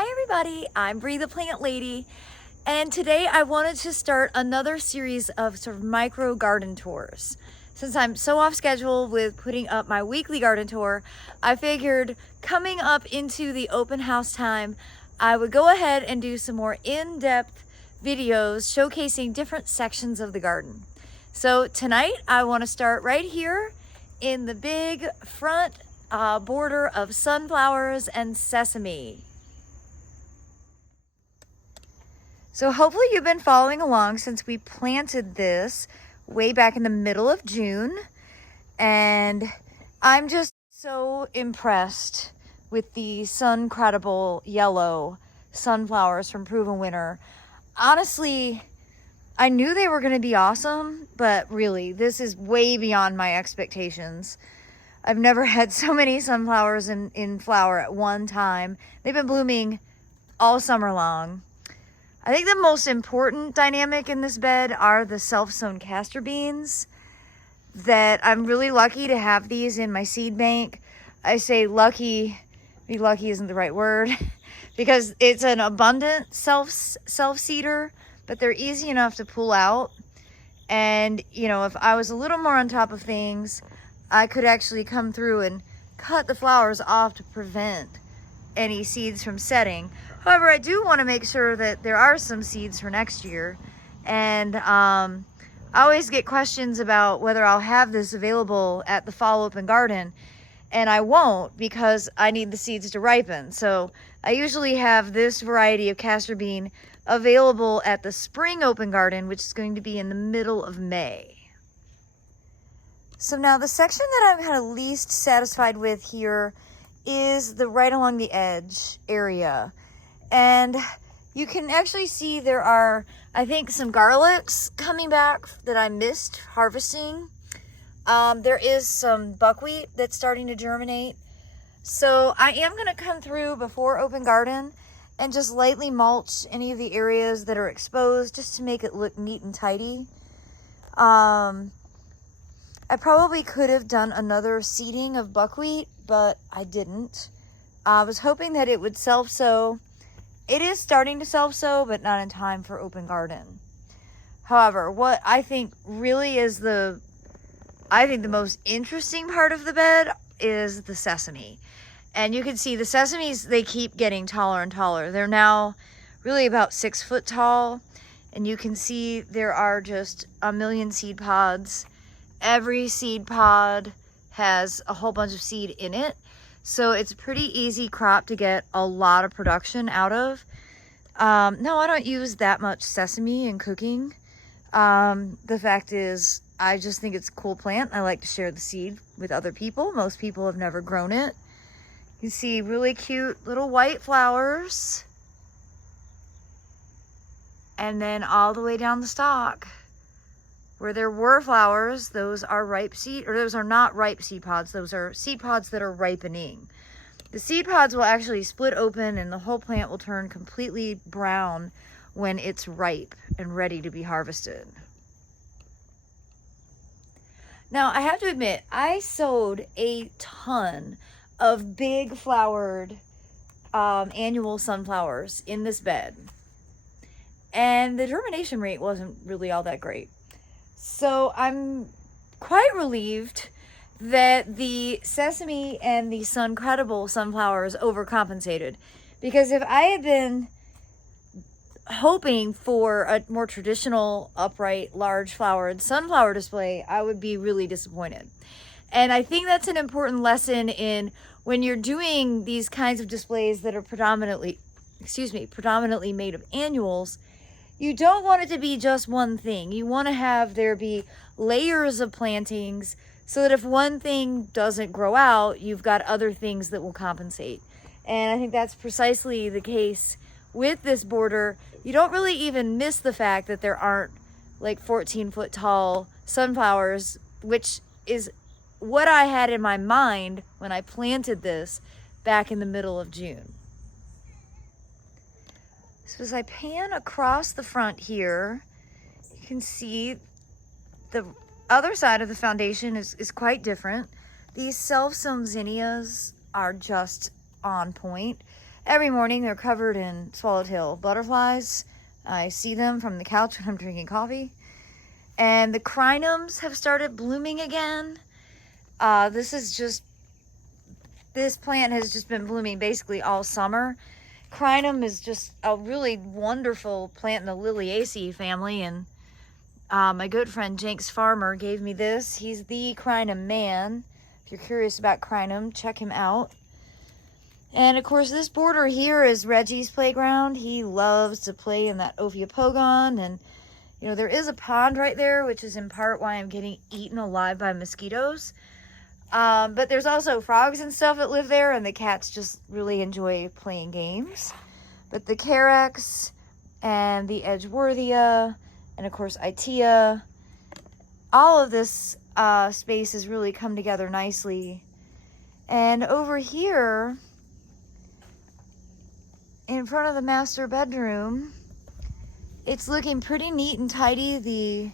Hi everybody, I'm Bree the Plant Lady, and today I wanted to start another series of sort of micro garden tours. Since I'm so off schedule with putting up my weekly garden tour, I figured coming up into the open house time, I would go ahead and do some more in-depth videos showcasing different sections of the garden. So tonight I want to start right here in the big front border of sunflowers and sesame. So hopefully you've been following along since we planted this way back in the middle of June. And I'm just so impressed with the sun-credible yellow sunflowers from Proven Winner. Honestly, I knew they were going to be awesome, but really, this is way beyond my expectations. I've never had so many sunflowers in flower at one time. They've been blooming all summer long. I think the most important dynamic in this bed are the self-sown castor beans. That I'm really lucky to have these in my seed bank. I say lucky, maybe lucky isn't the right word, because it's an abundant self-seeder, but they're easy enough to pull out. And, you know, if I was a little more on top of things, I could actually come through and cut the flowers off to prevent any seeds from setting. However, I do want to make sure that there are some seeds for next year. And I always get questions about whether I'll have this available at the fall open garden. And I won't, because I need the seeds to ripen. So I usually have this variety of castor bean available at the spring open garden, which is going to be in the middle of May. So now the section that I'm kind of least satisfied with here is the right along the edge area. And you can actually see there are, I think, some garlics coming back that I missed harvesting. There is some buckwheat that's starting to germinate. So I am going to come through before open garden and just lightly mulch any of the areas that are exposed just to make it look neat and tidy. I probably could have done another seeding of buckwheat, but I didn't. I was hoping that it would self-sow. It is starting to self-sow, but not in time for open garden. However, what I think really is the most interesting part of the bed is the sesame. And you can see the sesames, they keep getting taller and taller. They're now really about 6 foot tall. And you can see there are just a million seed pods. Every seed pod has a whole bunch of seed in it. So it's a pretty easy crop to get a lot of production out of. No, I don't use that much sesame in cooking. The fact is, I just think it's a cool plant. I like to share the seed with other people. Most people have never grown it. You see really cute little white flowers. And then all the way down the stalk, where there were flowers, those are ripe seed, or those are not ripe seed pods. Those are seed pods that are ripening. The seed pods will actually split open and the whole plant will turn completely brown when it's ripe and ready to be harvested. Now, I have to admit, I sowed a ton of big flowered annual sunflowers in this bed. And the germination rate wasn't really all that great. So I'm quite relieved that the sesame and the sun-credible sunflowers overcompensated. Because if I had been hoping for a more traditional, upright, large flowered sunflower display, I would be really disappointed. And I think that's an important lesson in when you're doing these kinds of displays that are predominantly made of annuals. You don't want it to be just one thing. You want to have there be layers of plantings so that if one thing doesn't grow out, you've got other things that will compensate. And I think that's precisely the case with this border. You don't really even miss the fact that there aren't like 14-foot tall sunflowers, which is what I had in my mind when I planted this back in the middle of June. So as I pan across the front here, you can see the other side of the foundation is quite different. These self-sown zinnias are just on point. every morning they're covered in swallowtail butterflies. I see them from the couch when I'm drinking coffee. And the crinums have started blooming again. This plant has just been blooming basically all summer. Crinum is just a really wonderful plant in the Liliaceae family, and my good friend Jenks Farmer gave me this. He's the crinum man. If you're curious about crinum, check him out. And of course, this border here is Reggie's playground. He loves to play in that Ophiopogon, and you know, there is a pond right there, which is in part why I'm getting eaten alive by mosquitoes. But there's also frogs and stuff that live there, and the cats just really enjoy playing games. But the Carex and the Edgeworthia, and of course Itea, all of this space has really come together nicely. And over here, in front of the master bedroom, it's looking pretty neat and tidy. The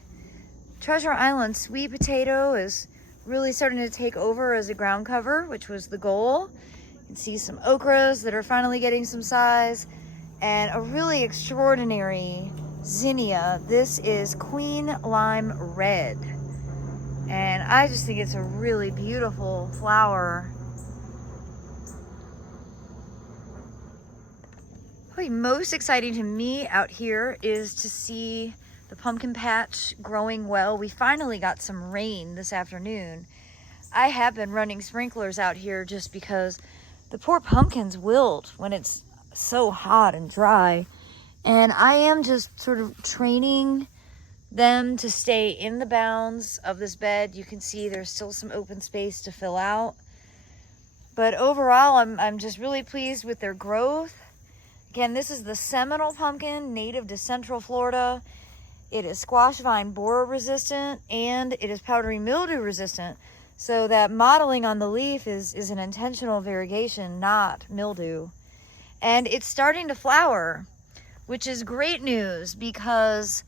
Treasure Island sweet potato is really starting to take over as a ground cover, which was the goal. You can see some okras that are finally getting some size, and a really extraordinary zinnia. This is Queen Lime Red, and I just think it's a really beautiful flower. Probably most exciting to me out here is to see the pumpkin patch growing well. We finally got some rain this afternoon. I have been running sprinklers out here just because the poor pumpkins wilt when it's so hot and dry. And I am just sort of training them to stay in the bounds of this bed. You can see there's still some open space to fill out. But overall, I'm just really pleased with their growth. Again, this is the Seminole Pumpkin, native to Central Florida. It is squash vine borer resistant, and it is powdery mildew resistant. So that mottling on the leaf is an intentional variegation, not mildew. And it's starting to flower, which is great news because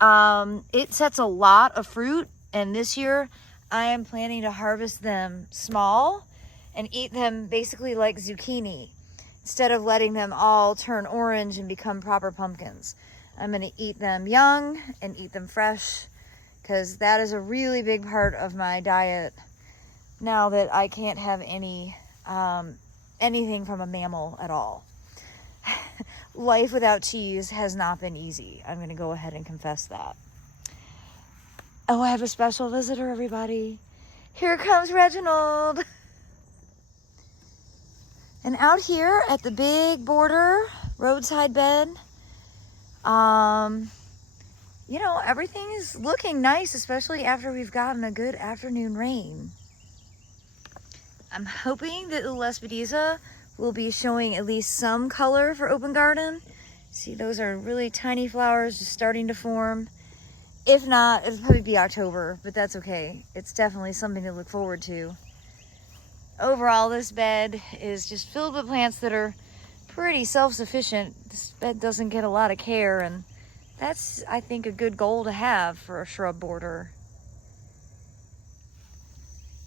it sets a lot of fruit. And this year I am planning to harvest them small and eat them basically like zucchini, instead of letting them all turn orange and become proper pumpkins. I'm going to eat them young and eat them fresh, because that is a really big part of my diet now that I can't have anything from a mammal at all. Life without cheese has not been easy. I'm going to go ahead and confess that. Oh, I have a special visitor, everybody. Here comes Reginald. And out here at the big border roadside bed, you know, everything is looking nice, especially after we've gotten a good afternoon rain. I'm hoping that the Lespedeza will be showing at least some color for open garden. See, those are really tiny flowers just starting to form. If not, it'll probably be October, but that's okay. It's definitely something to look forward to. Overall, this bed is just filled with plants that are pretty self-sufficient. This bed doesn't get a lot of care, and that's, I think, a good goal to have for a shrub border.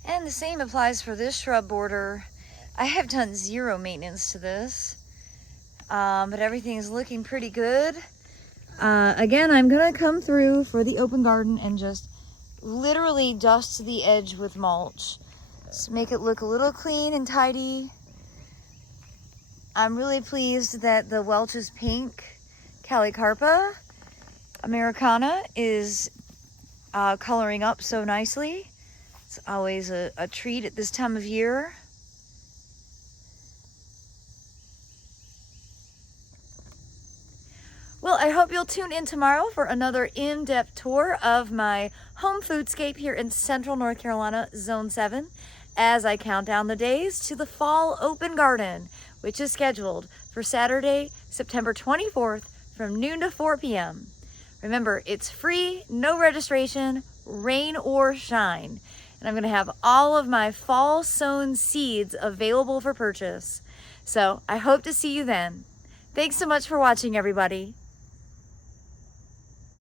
And the same applies for this shrub border. I have done zero maintenance to this, but everything is looking pretty good. Again, I'm gonna come through for the open garden and just literally dust the edge with mulch. Just make it look a little clean and tidy. I'm really pleased that the Welch's Pink Calicarpa Americana is coloring up so nicely. It's always a treat at this time of year. Well, I hope you'll tune in tomorrow for another in-depth tour of my home foodscape here in Central North Carolina, Zone 7, as I count down the days to the fall open garden, which is scheduled for Saturday, September 24th from noon to 4 p.m. Remember, it's free, no registration, rain or shine. And I'm going to have all of my fall sown seeds available for purchase. So I hope to see you then. Thanks so much for watching, everybody.